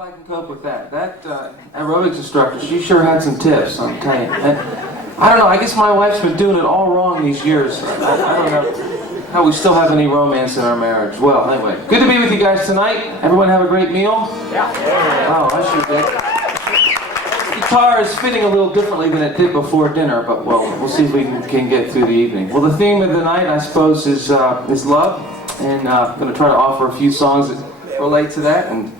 I can cope with that. That aerobics instructor, she sure had some tips, I'm telling you. And I don't know, I guess my wife's been doing it all wrong these years. I don't know how we still have any romance in our marriage. Well, anyway, good to be with you guys tonight. Everyone have a great meal? Yeah. Oh, I sure did. Guitar is fitting a little differently than it did before dinner, but well, we'll see if we can get through the evening. Well, the theme of the night, I suppose, is love, and I'm going to try to offer a few songs that relate to that, and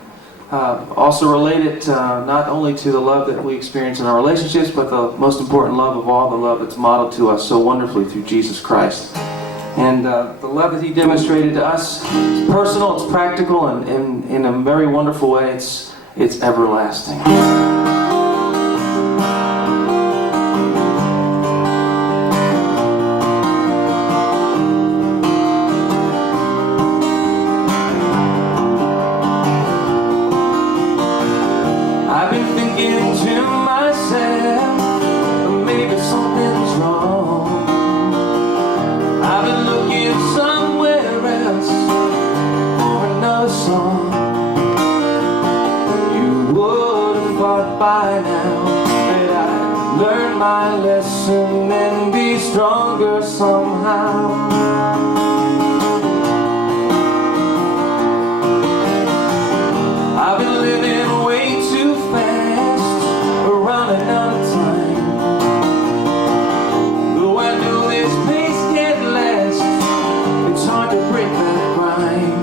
also relate it not only to the love that we experience in our relationships, but the most important love of all, the love that's modeled to us so wonderfully through Jesus Christ. And the love that He demonstrated to us is personal, it's practical, and in a very wonderful way, it's everlasting. By now that I learned my lesson and be stronger somehow. I've been living way too fast, running out of time. Though I know this pace can't last, it's hard to break that grind.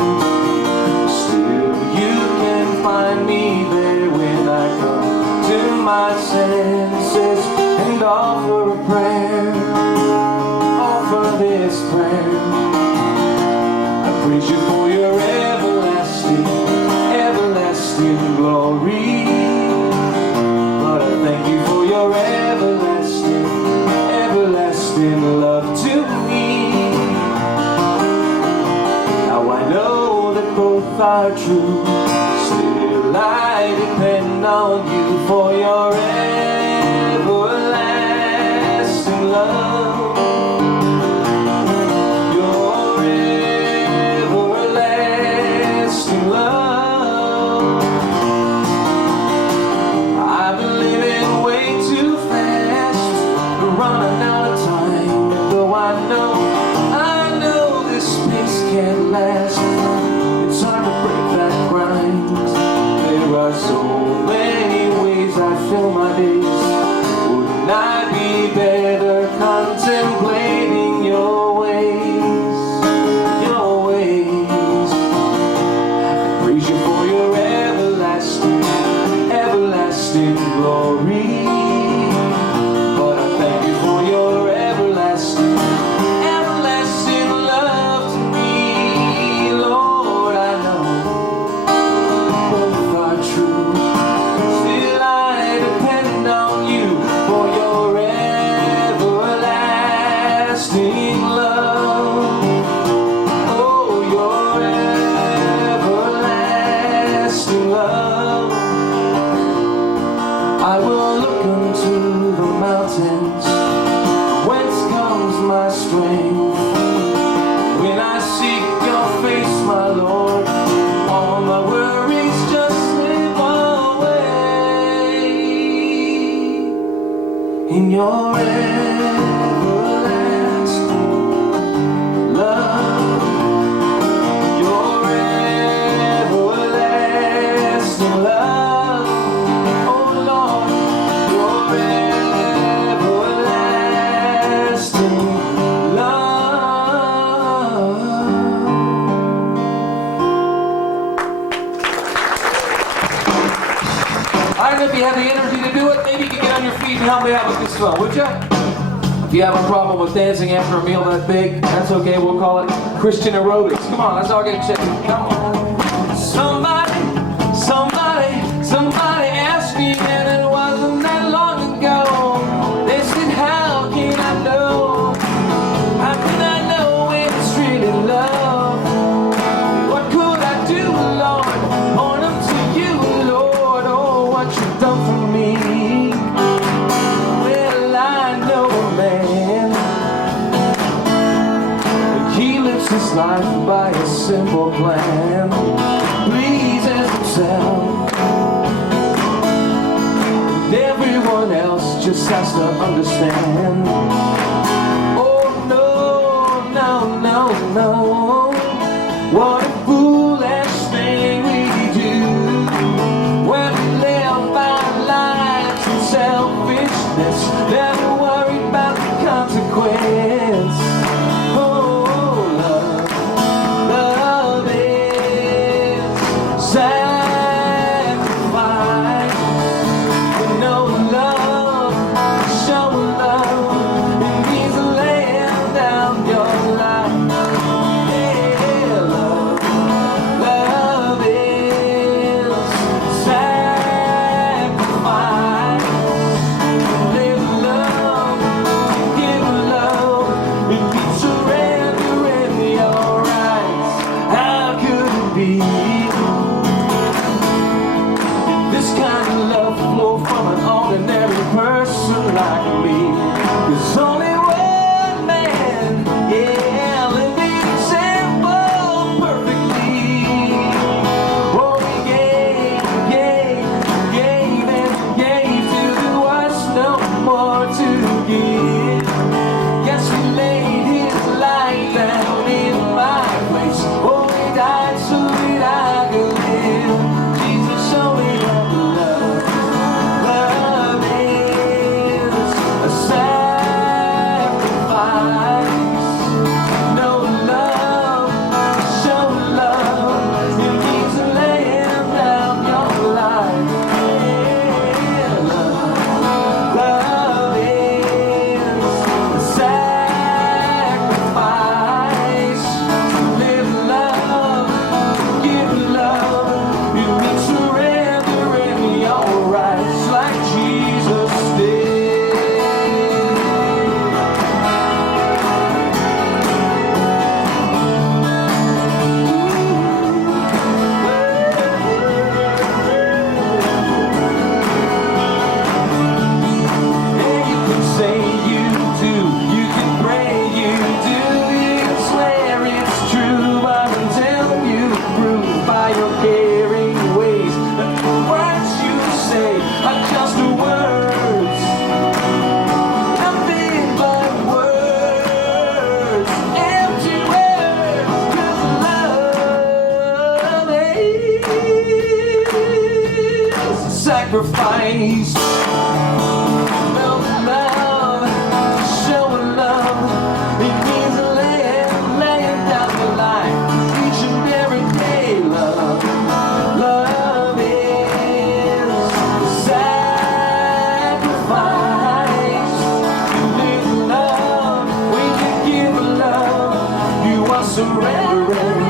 Still, you can find me there when I come to my senses and offer a prayer, offer this prayer. I praise you for your everlasting, everlasting glory. Lord, I thank you for your everlasting, everlasting love to me. Now I know that both are true, still I depend on you for your everlasting love, your everlasting love. I've been living way too fast, running out of time, though I know this pace can't last. It's hard to break that grind. There are so many ways I fill my days. Wouldn't I be better contemplating your ways, your ways? I praise you for your everlasting, everlasting glory. But I thank you for your everlasting, everlasting love to me. Lord, I know both are true. Still I depend on you for your everlasting love. Oh, your everlasting love. I will look unto the mountains, whence comes my strength. When I seek your face, my Lord, all my worries just slip away. In your everlasting love, your everlasting love, oh Lord, your everlasting love. I don't know if you have the energy to do it. Maybe you can get on your feet and help me out with this one, would you? If you have a problem with dancing after a meal that big, that's okay. We'll call it Christian aerobics. Come on, let's all get checked. Come on. Somebody asked me, and it wasn't that long ago. They said, how can I know? How can I know when it's really love? What could I do, Lord? Point them to you, Lord. Oh, what you've done for me. Well, I know a man, he lives his life by a simple plan. Pleases himself just has to understand. Oh no, no, no, no. What a foolish thing we do when we live our lives in selfishness, never worry about the consequence. Oh, love is sacrifice. With no love, show love. It means laying down your life. This kind of love flow from an ordinary person like me. There's only one man, yeah, living simple perfectly. Oh, he gave and gave till there was no more to give. Yes, he laid his life down in my place. Oh, he died so that I could live. Jesus showed me that love is a sacrifice. No love, show love. It means laying down your life. Love is a sacrifice. Live love, give love. It means surrendering your rights like Jesus did. And you can say you do, you can pray you do, you can swear it's true, but until you prove by your caring ways that the words you say are just words, nothing but words, empty words, 'cause love is a sacrifice. No love, show love. It means laying down your life each and every day. Love is a sacrifice. You live love when you give love. You are surrendering.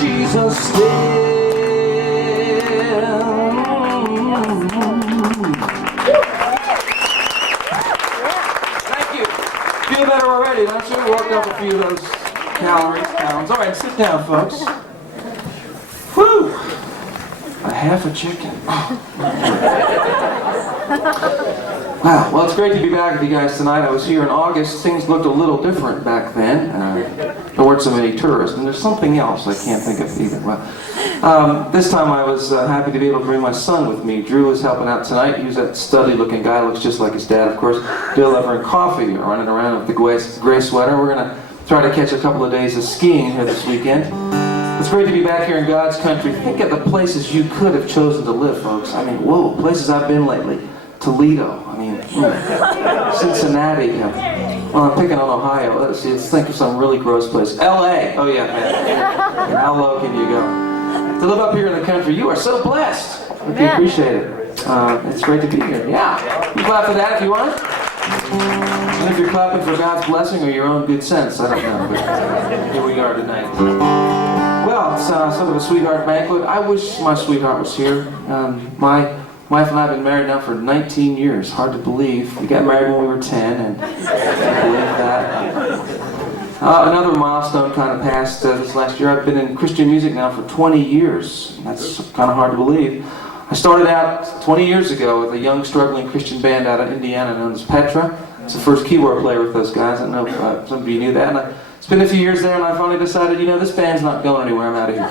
Jesus did. Thank you. Feel better already, don't you? Worked up a few of those calories, pounds. All right, sit down, folks. Whew! A half a chicken. Wow, well, it's great to be back with you guys tonight. I was here in August. Things looked a little different back then. There weren't so many tourists, and there's something else I can't think of either. Well, this time I was happy to be able to bring my son with me. Drew is helping out tonight. He's that studly-looking guy, looks just like his dad, of course. Bill, Ever, and Coffee are running around with the gray sweater. We're going to try to catch a couple of days of skiing here this weekend. It's great to be back here in God's country. Think of the places you could have chosen to live, folks. I mean, whoa, places I've been lately. Toledo, I mean, Cincinnati. Well, I'm picking on Ohio. Let's think of some really gross place. L.A. Oh, yeah, man. How low can you go? To live up here in the country, you are so blessed. We appreciate it. It's great to be here. Yeah. You clap for that if you want. And if you're clapping for God's blessing or your own good sense, I don't know. But here we are tonight. Well, it's sort of a sweetheart banquet. I wish my sweetheart was here. My wife and I have been married now for 19 years. Hard to believe. We got married when we were 10, and I can't believe that. Another milestone kind of passed this last year. I've been in Christian music now for 20 years. That's kind of hard to believe. I started out 20 years ago with a young, struggling Christian band out of Indiana known as Petra. It's the first keyboard player with those guys. I don't know if some of you knew that. And I spent a few years there, and I finally decided, you know, this band's not going anywhere. I'm out of here.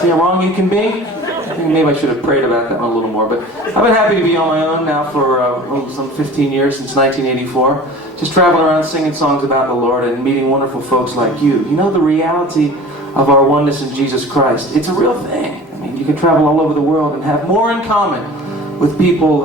See how wrong you can be? I think maybe I should have prayed about that one a little more. But I've been happy to be on my own now for some 15 years, since 1984. Just traveling around singing songs about the Lord and meeting wonderful folks like you. You know, the reality of our oneness in Jesus Christ, it's a real thing. I mean, you can travel all over the world and have more in common with people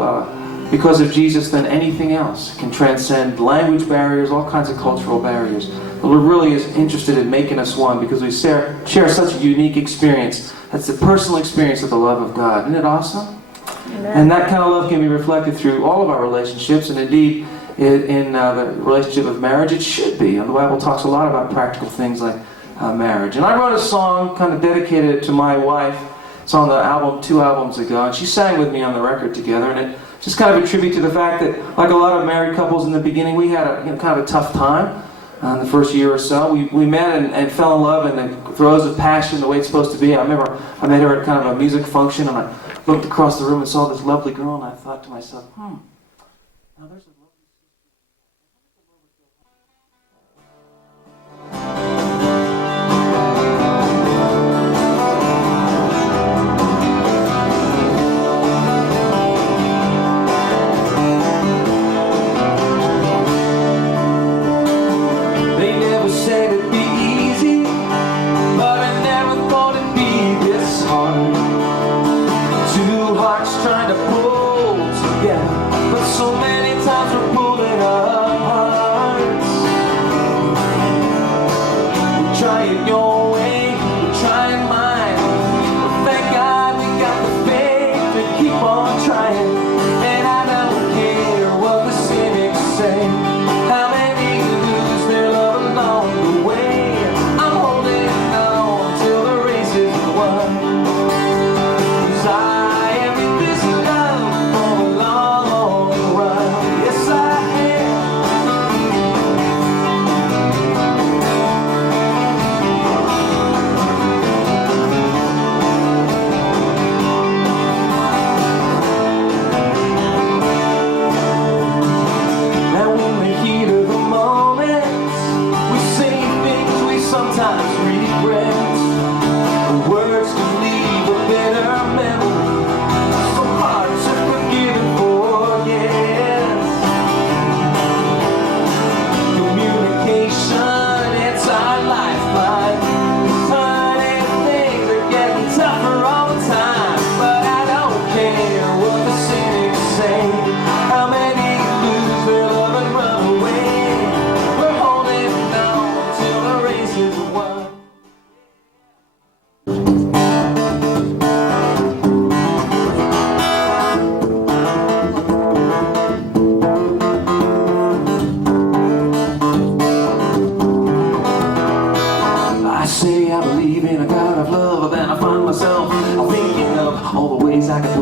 because of Jesus than anything else. It can transcend language barriers, all kinds of cultural barriers. The Lord really is interested in making us one because we share such a unique experience. That's the personal experience of the love of God. Isn't it awesome? Amen. And that kind of love can be reflected through all of our relationships, and indeed in the relationship of marriage, it should be. And the Bible talks a lot about practical things like marriage. And I wrote a song kind of dedicated to my wife. It's on the album 2 albums ago, and she sang with me on the record together, and it just kind of a tribute to the fact that, like a lot of married couples in the beginning, we had a kind of a tough time in the first year or so. We met and fell in love in the throes of passion, the way it's supposed to be. I remember I met her at kind of a music function, and I looked across the room and saw this lovely girl, and I thought to myself, now there's a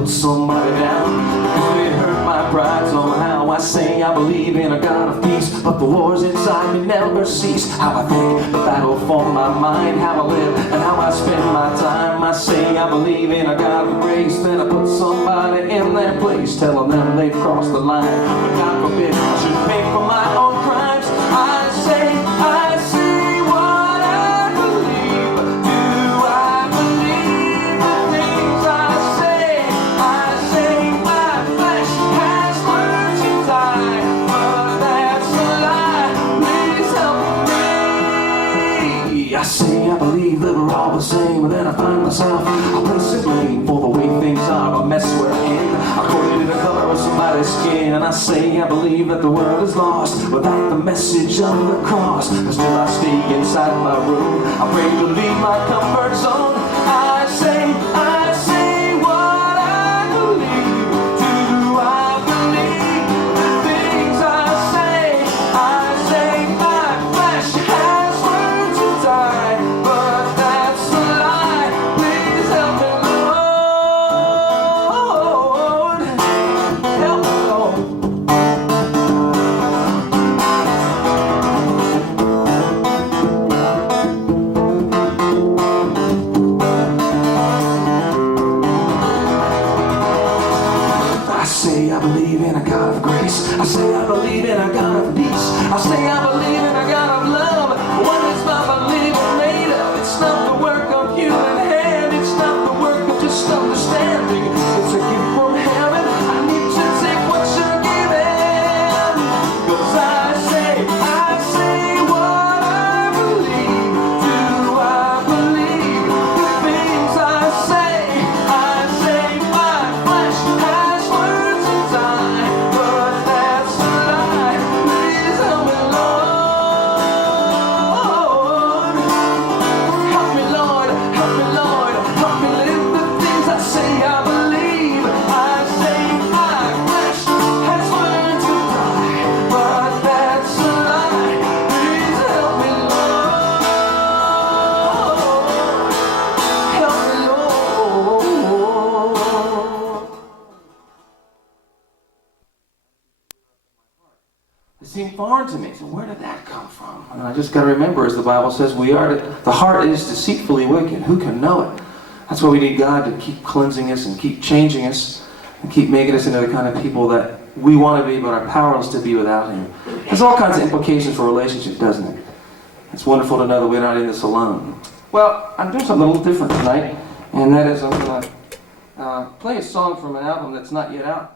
somebody down, 'cause it hurt my pride somehow. I say I believe in a God of peace, but the wars inside me never cease. How I think, the battle for my mind, how I live and how I spend my time. I say I believe in a God of grace, then I put somebody in their place, telling them they've crossed the line. But God forbid I should pay for my own crimes. I say what I believe. Do I believe the things I say? I say my flesh has learned to die, but that's a lie. Please help me myself. I place a blame for the way things are, a mess we're in, according to the color of somebody's skin. And I say I believe that the world is lost without the message of the cross. But still I stay inside my room, I pray to leave my comfort zone. I say what I believe. Do I believe the things I say? I say my flesh has learned to die, but that's a lie. Please help me, Lord. Help me, Lord. I say I believe in a God of grace. I say I believe in a God of peace. I say I believe in a God of love. One is my believing made of. It's not the work of human hand. It's not the work of just understanding. It's a gift from heaven. I need to take what you're giving. 'Cause I say what I believe. Do I believe the things I say? I say my flesh has learned to die, but that's a lie. Please help me, Lord. Help me, Lord. Help me, Lord. Help me live the things I say I believe. I say my flesh has learned to die, but that's a lie. Please help me, Lord. Help me, Lord. It seemed foreign to me. So where did that come from? And I just got to remember, as the Bible says, the heart is deceitfully wicked. Who can know it? That's why we need God to keep cleansing us and keep changing us and keep making us into the kind of people that we want to be but are powerless to be without Him. There's all kinds of implications for relationships, doesn't it? It's wonderful to know that we're not in this alone. Well, I'm doing something a little different tonight, and that is I'm going to play a song from an album that's not yet out.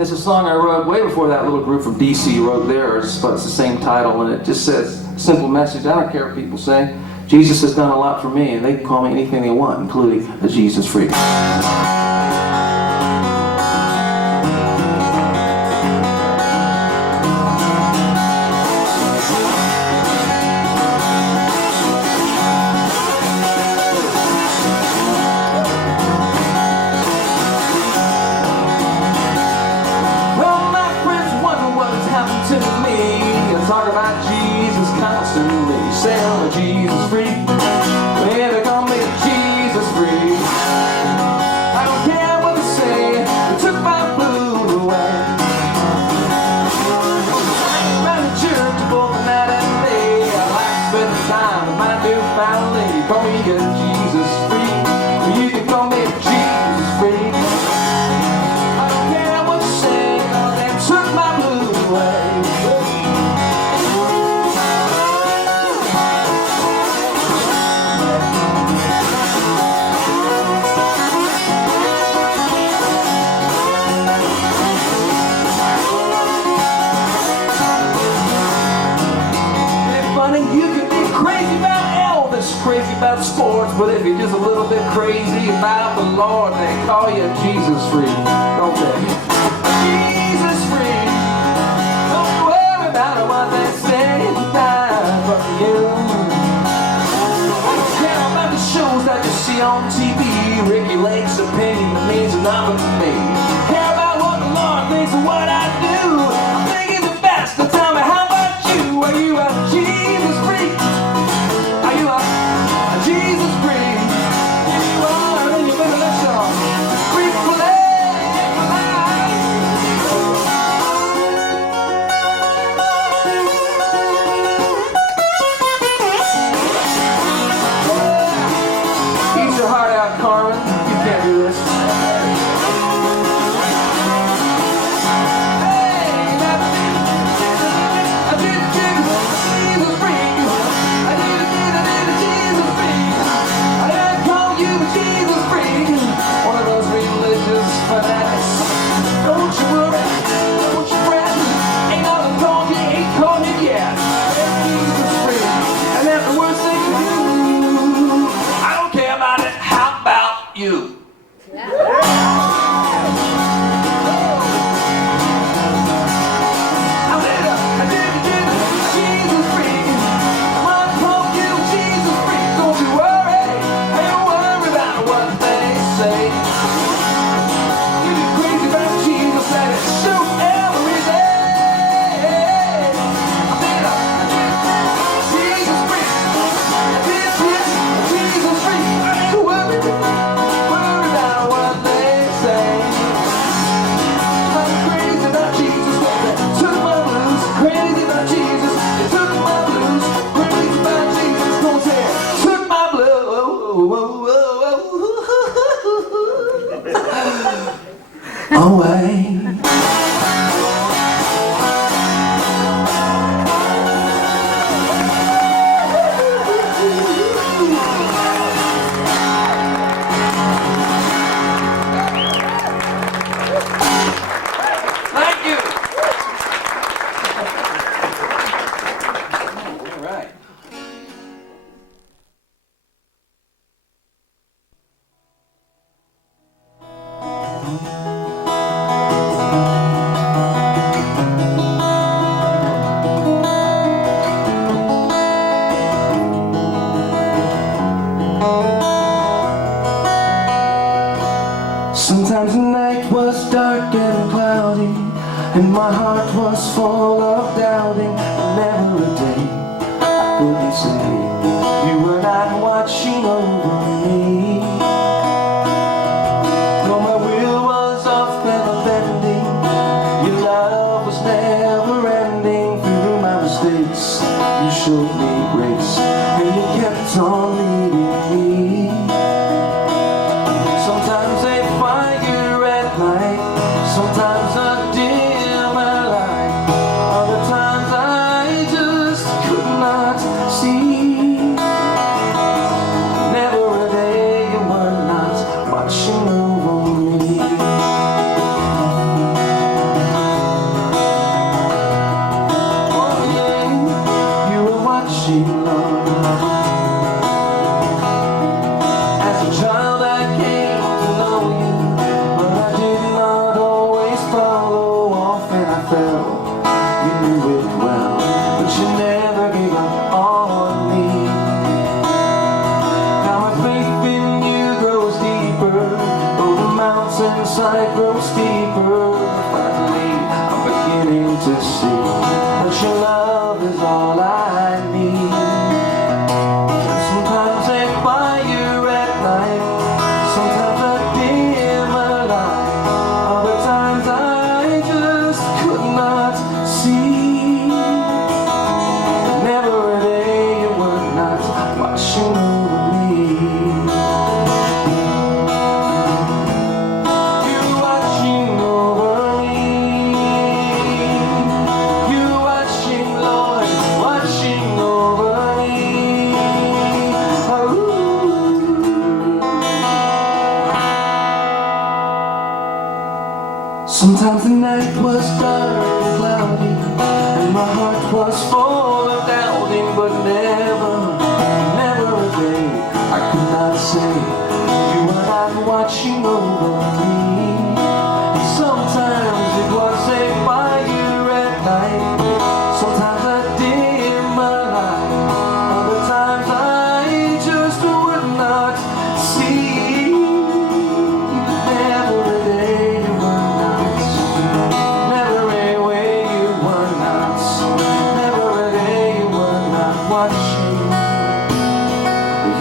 It's a song I wrote way before that little group from DC wrote theirs, but it's the same title, and it just says, simple message, I don't care what people say. Jesus has done a lot for me, and they can call me anything they want, including a Jesus freak. To me, I talk about Jesus constantly. Say I'm a Jesus freak. Well, they call me Jesus freak. I don't care what they say. They took my food away. Around the church both the night and day. I like spending time with my newfound lady. Call me a Jesus freak. You can call me a Jesus freak. I don't care what they say. They took my food away. You can be crazy about Elvis, crazy about sports, but if you're just a little bit crazy about the Lord, they call you Jesus freak, don't they? Jesus freak. Don't worry about what they say for you. I don't care about the shows that you see on TV. Ricky Lake's opinion means nothing to me. Care about what the Lord thinks of what I do. I think He's the best. Now tell me, how about you? Are you a Jesus freak? Are you a Jesus freak? If you are, then you better listen. Freak Ease your heart out, Carmen. You can't do this. you. Away. Thank you. All right. Sometimes the night was dark and cloudy, and my heart was full of doubting. Never a day I couldn't say you were not watching over me. Though my will was often bending, your love was never ending. Through my mistakes, you showed me grace, and you kept on leading me. Sometimes a fire at night, sometimes a dimmer light. Other times I just could not see. Never a day you were not watching over me. Oh yeah, you were watching, Lord. As a child I came to know you, but I did not always follow. Often I fell, you knew it well, but you never gave up on me. Now my faith in you grows deeper, though the mountainside grows steeper. Finally I'm beginning to see that your love is all I need. Sometimes a fire at night, sometimes a dimmer light. Other times I just could not see. Never a day you were not watching over me. You were watching over me. You were watching, Lord, watching over me. Sometimes the night was dark and cloudy, and my heart was full of doubting. But never a day I could not say you were not watching over me. And sometimes it was a fire at night, sometimes a dimmer light. Other times I just would not see. Never a day you were not, never a way you were not, never a day you were not watching.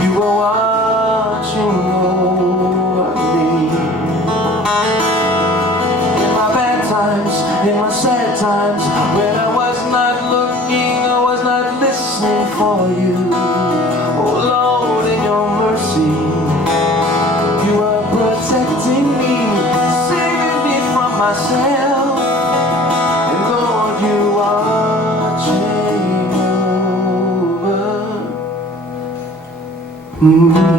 You were watching over me. In my bad times, in my sad times, when I was not looking, I was not listening for you. Oh Lord, in your mercy, you are protecting me, saving me from myself. And Lord, you are watching over.